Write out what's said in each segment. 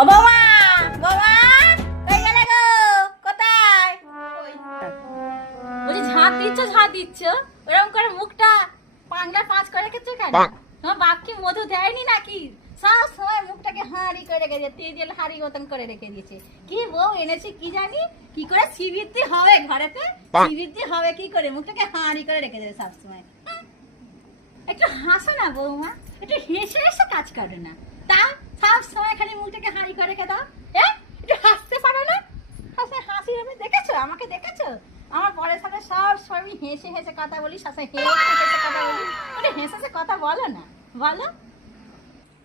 ও বাবা, বাবা, কই গেলে গো? কোথায়? বলছি ঝাঁট দিচ্ছ ওরকম করে মুখটা পাংলা পাঁচ করে রেখেছো কেন? তোমার বাপ কি মধু দেয়নি নাকি? সব সময় মুখটাকে হাঁড়ি করে রেখে দিয়ে তেজেল হাঁড়ি মতন করে রেখে দিয়েছে। কি বউ এনেছে কি জানি, কি করে শ্রীবৃদ্ধি হবে ঘরেতে? শ্রীবৃদ্ধি হবে কি করে? মুখটাকে হাঁড়ি করে রেখে দেবে সব সময়। একটু হাসো না বৌমা, একটু হেসে হেসে কাজ করো না। তাও সব সময় খালি মুখটাকে হাঁড়ি করে রেখে দাও। একটু হাসতে পারো না? হাসি আমি দেখেছো, আমাকে দেখেছো? আমার পরের সাথে সব সময় আমি হেসে হেসে কথা বলি, সবসময় হেসে হেসে কথা বলি। একটু হেসে হেসে কথা বলো না, বলো।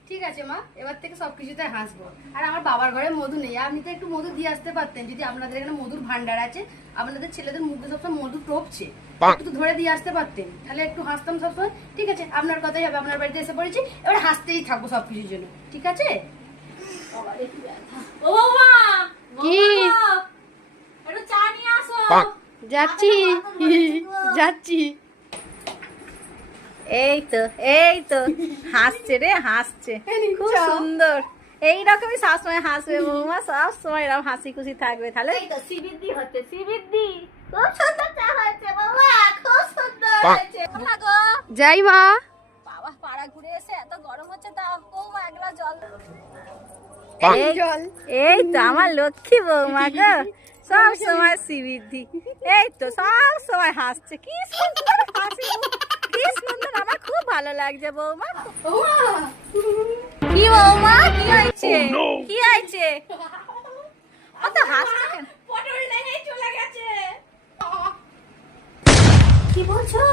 ঠিক আছে মা, এবার থেকে সবকিছুতে হাসবো। আর আমার বাবার ঘরে মধু নেই, আপনি তো একটু মধু দিয়ে আসতে পারতেন। যদি আপনাদের এখানে মধুর ভান্ডার আছে, আপনাদের ছেলেদের মুখে সবসময় মধু টোপছে, একটু ধরে দিয়ে আসতে পারতেন, তাহলে একটু হাসতাম সবসময়। ঠিক আছে, আপনার কথাই হবে, আপনার বাড়িতে এসে পড়েছি, এবার হাসতেই থাকবো সবকিছুর জন্য। ঠিক আছে? ও বাবা, কি? একটু চা নিয়ে আসো। যাচ্ছি যাচ্ছি। এই তো হাসছে রে, হাসছে খুব সুন্দর। এইরকমই সবসময় হাসবে বৌমা, সব সময় এরকম হাসি খুশি থাকবে। তাহলে শ্রীবৃদ্ধি হচ্ছে, শ্রীবৃদ্ধি। খুব সুন্দর চা হয়েছে বাবা, খুব সুন্দর হয়েছে। গো যাই মা। বাবা, পাড়া ঘুরে এসে এত গরম হচ্ছে, তা বৌমা এক গ্লাস জল। জল। এই তো আমার লক্ষ্মী বৌমা গো, সব সময় শ্রীবৃদ্ধি। এই তো সব সময় হাসছে, কি সুন্দর হাসি মুখ, কি সুন্দর। আমার খুব ভালো লাগছে বৌমা। কি বৌমা, কি হয়েছে? কি হয়েছে? কত হাসছে কেন? পটল লেগে চলে গেছে। কি বলছো?